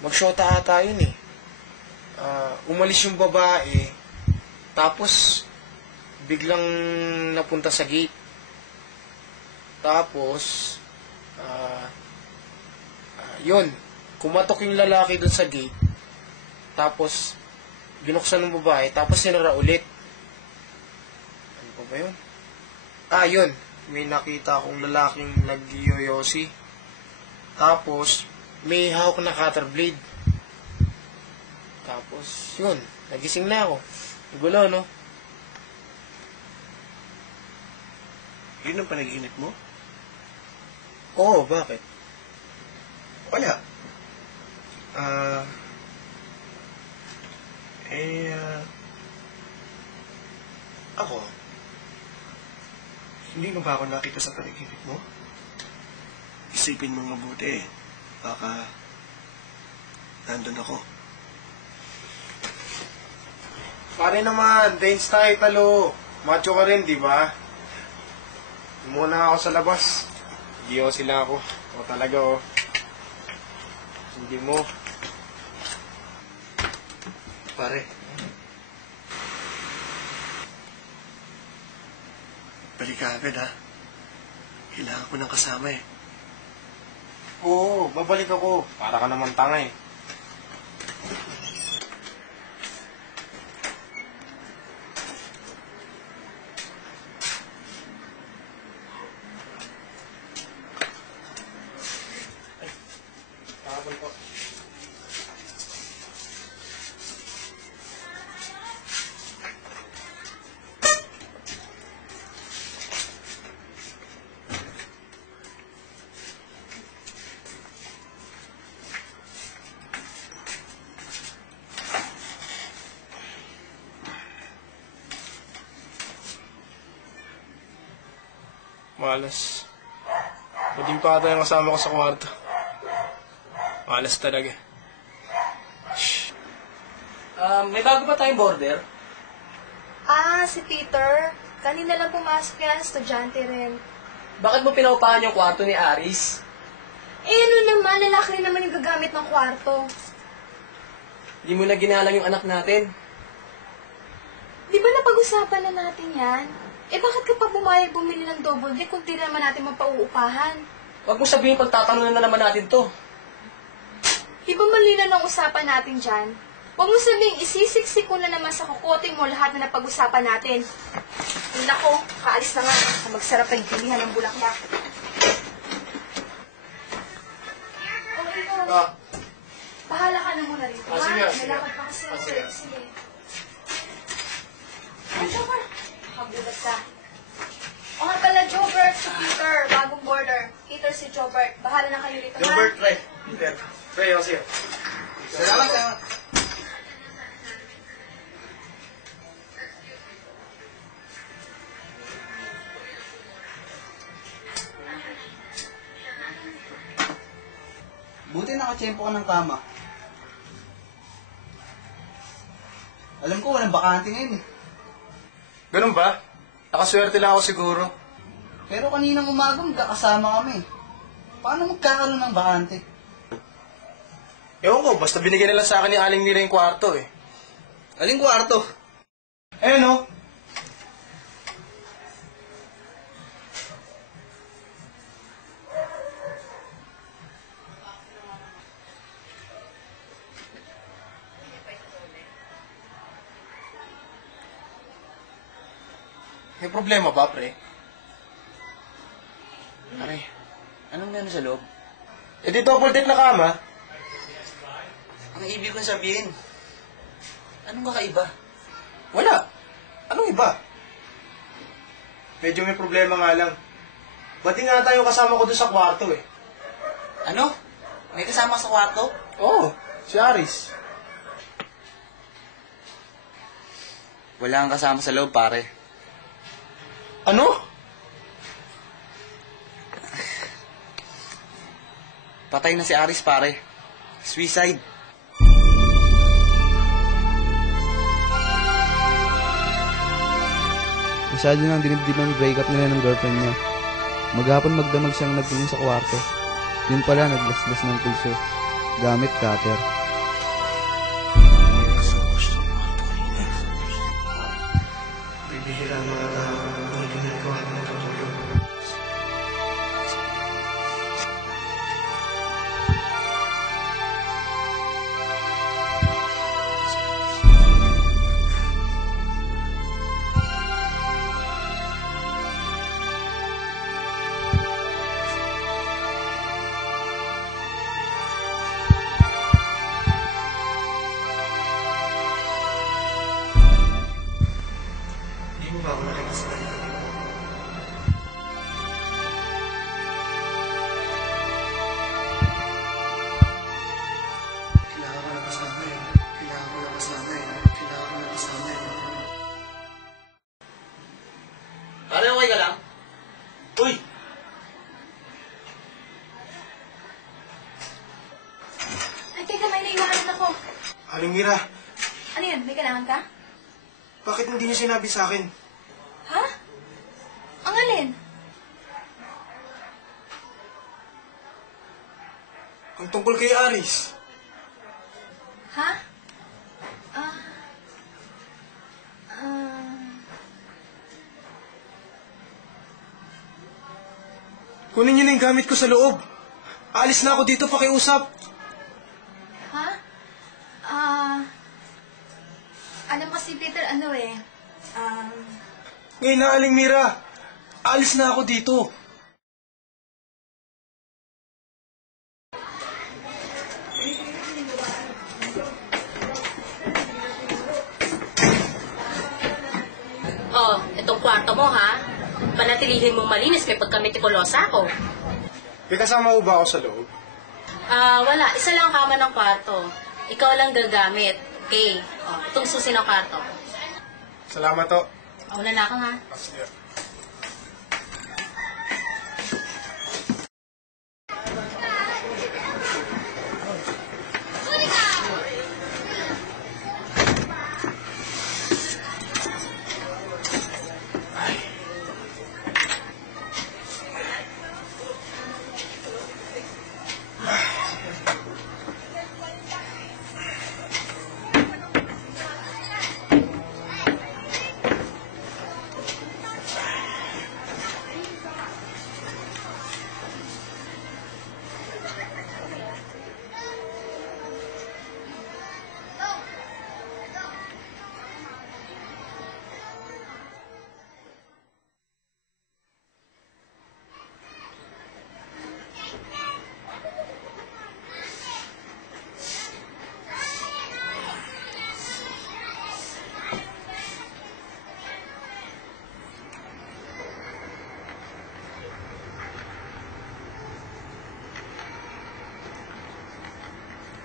Mag-shota ata yun eh. Umalis yung babae, tapos biglang napunta sa gate. Tapos, yun, kumatok yung lalaki dun sa gate. Tapos, binuksan ng babae, tapos sinara ulit. Ano pa ba yun? Yun, may nakita akong lalaking nag-yoyosi. Tapos, may hawak na cutter blade. Tapos, yun, nagising na ako. Gulo, no? Yun ang panaginip mo? Oo, bakit? Wala. Ako, hindi mo ba ako nakita sa panaginip mo? Isipin mo mabuti. Baka nandun ako. Pare naman, dance tayo talo. Macho ka rin, di ba? Muna ako sa labas. Giyosi lang ako. O talaga, oh. Hindi mo. Pare. Balik ka agad, ha? Kailangan ko ng kasama, eh. Oo, babalik ako. Para ka naman tanga, eh. Tapos po. Malas. Hindi pa ata yung kasama ko sa kwarto. Malas talaga. Shh. May bago ba tayong border? Si Peter. Kanina lang pumasok yan, estudyante rin. Bakit mo pinaupahan yung kwarto ni Aris? Ano naman, lalaki rin naman yung gagamit ng kwarto. Di mo na ginalang yung anak natin. Di ba napag-usapan na natin yan? Bakit ka pa bumayag bumili ng double deck kung di naman natin mapauupahan? Huwag mo sabihin pagtatanunan na naman natin to. Di ba malina ng usapan natin dyan? Huwag mo sabihin, isisiksik ko na naman sa kukote mo lahat na napag-usapan natin. Nako, kaalis na nga. Magsarap ang pilihan ng bulaklak. Bahala ka na muna rito, ha? Sige. Malakad pa kasi. Sige. Sige. Jover, nakagulat ka. O nga pala, Jobert si Peter, bagong border. Peter si Jobert. Bahala na kayo rito, ha? Gilbert, Ray. Ray, ako sa'yo. Salamat. Buti nakachempo ka ng kama. Alam ko, walang bakante ngayon eh. Ganun ba? Nakaswerte lang ako siguro. Pero kaninang umaga magkakasama kami. Paano magkakaroon ng bakante? Ewan ko, basta binigyan nila sa akin ni Aling Mira yung kwarto eh. Aling kwarto? No? May problema ba, pre? Pare, anong meron sa loob? Di double deck na kama. Ang ibig kong sabihin, anong kakaiba? Wala. Anong iba? Medyo may problema nga lang. Ba't nga tayo kasama ko doon sa kwarto eh? Ano? May kasama sa kwarto? Oo, si Aris. Wala kang kasama sa loob, pare. Ano? Patay na si Aris, pare. Suicide. Masyado nang dinibdib ang breakup nila ng girlfriend niya. Maghapon magdamag siyang nagtingin sa kwarto. Yun pala, naglaslas ng pulso. gamit cutter. Bibihira ang mga tao ang ginagawa ng natutulog. Hindi mo ba ako nakikisama? Kailangan ko na kasama eh. Kailangan ko na kasama eh. Kailangan ko na kasama eh. Pare, okay ka lang? Uy! Ay, teka, may naiwanan ako. Aling Mira, Ano yun? May kailangan ka? bakit hindi niyo sinabi sa akin? Ha? Ang alin? Ang tungkol kay Aris. Ha? Ah... Ah... Kunin niyo na yung gamit ko sa loob. Aalis na ako dito, pakiusap. Ha? Alam kasi, Peter, ano eh. Ngayon na, Aling Mira. Aalis na ako dito. Oh, itong kwarto mo, ha? Panatilihin mong malinis kapag kami tikulosa ako. May kasama mo ba ako sa loob? Wala. Isa lang kama ng kwarto. Ikaw lang gagamit. Okay. Oh, itong susi ng kwarto. Salamat to. Una na ako, ha? Sige.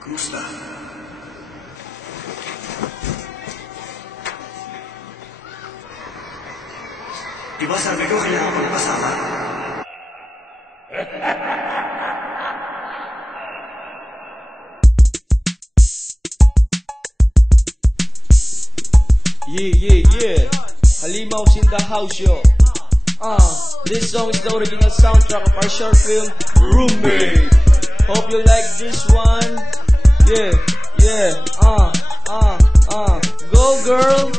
Kumusta? Diba sabi ko kailangan ko magpasama? Yeah. Halimao's in the house, yo. This song is the original soundtrack of our short film, Roommate. Hope you like this one. Yeah. Go, girl.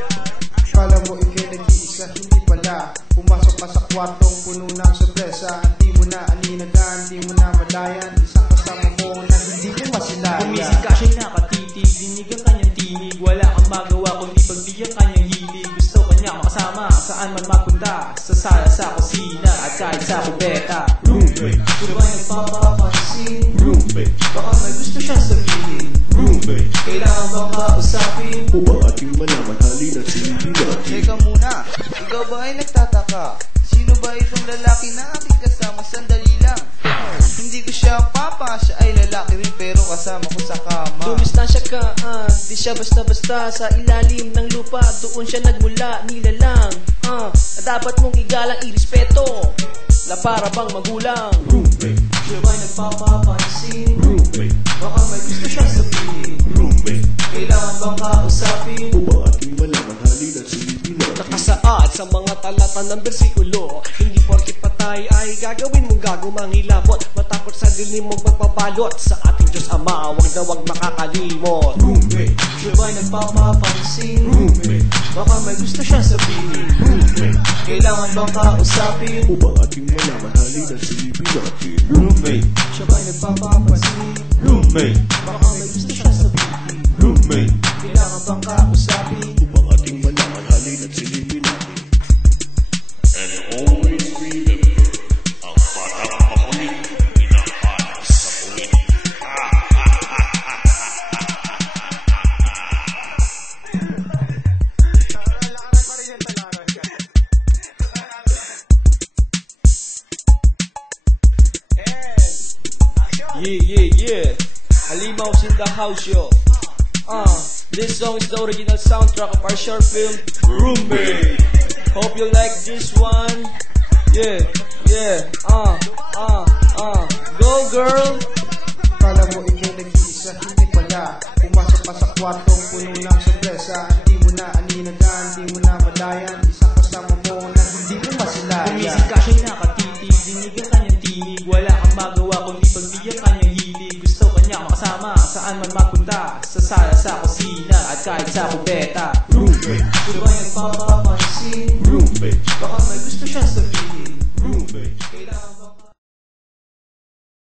Kala mo ikay nag-iisa, hindi pala. Pumasok ka sa kwartong puno ng sorpresa. Di mo na aninagan, di mo na malayan. Isang kasama mo na hindi ko masilayan. Pumisig ka siya'y nakatitig, dinig ang kanyang tinig. Wala kang magawa kundi pagbigyan kanyang hilig. Gusto kanya makasama, saan man mapunta. Sa sala, sa kusina, at kahit sa kubeta. Roommate, kung ba nagpapapansin? Roommate, baka may gusto siyang sabihin. Roommate, kailangan bang kausapin? O ba ating malaman halin at silipin natin? Teka muna, ikaw ba ay nagtataka? Sino ba itong lalaki na aking kasama? Sandali lang. Hindi ko siya papa, siya ay lalaki rin pero kasama ko sa kama. Dumistansya ka, di siya basta-basta sa ilalim ng lupa. Doon siya nagmula, nilalang. Dapat mong igalang irespeto, na para bang magulang. Roommate, Siya ba'y nagpapapansin? roommate, Baka may gusto siyang sabihin. roommate. Kailangan bang kausapin? O ba ating malaman halin at silipin natin? Nakasaad sa mga talata ng bersikulo, hindi porkit patay patay ay gagawin mong gagumang hilabot. Matakot sa dilim mong magpabalot. Sa ating Diyos Ama, wag na wag makakalimot. Roommate, siya ba'y nagpapapansin? Roommate, baka may gusto siya sabihin. Roommate, kailangan bang kausapin? Upang ating malaman halin at silipin natin. Roommate, siya ba'y nagpapapansin? Roommate, baka may gusto siya sabihin. Roommate, kailangan bang kausapin? Upang ating malaman halin at silipin natin. And always remember, ang batang makulit, inahalas sa puwit. Yeah. Halimaw's in the house, yo. This song is the original soundtrack of our short film, Roommate. Hope you like this one. Yeah. Go, girl. Kala mo ikay nag-iisa, hindi pala. Pumasok ka sa kwartong puno ng sorpresa. Di mo na aninagan, di mo na malayan. Isang kasama mo na hindi mo masilayan. Bumisika siya'y nakatitig, dinig ang kanyang tinig. Wala kang magawa kundi pagbiyak kanyang hilig. Gusto kanya makasama, saan man mapunta. Sa sala, sa kusina, at kahit sa kubeta. Roommate, Siya ba'y nagpapapansin? roommate, Baka may gusto siya sabihin. roommate. Kailangan ba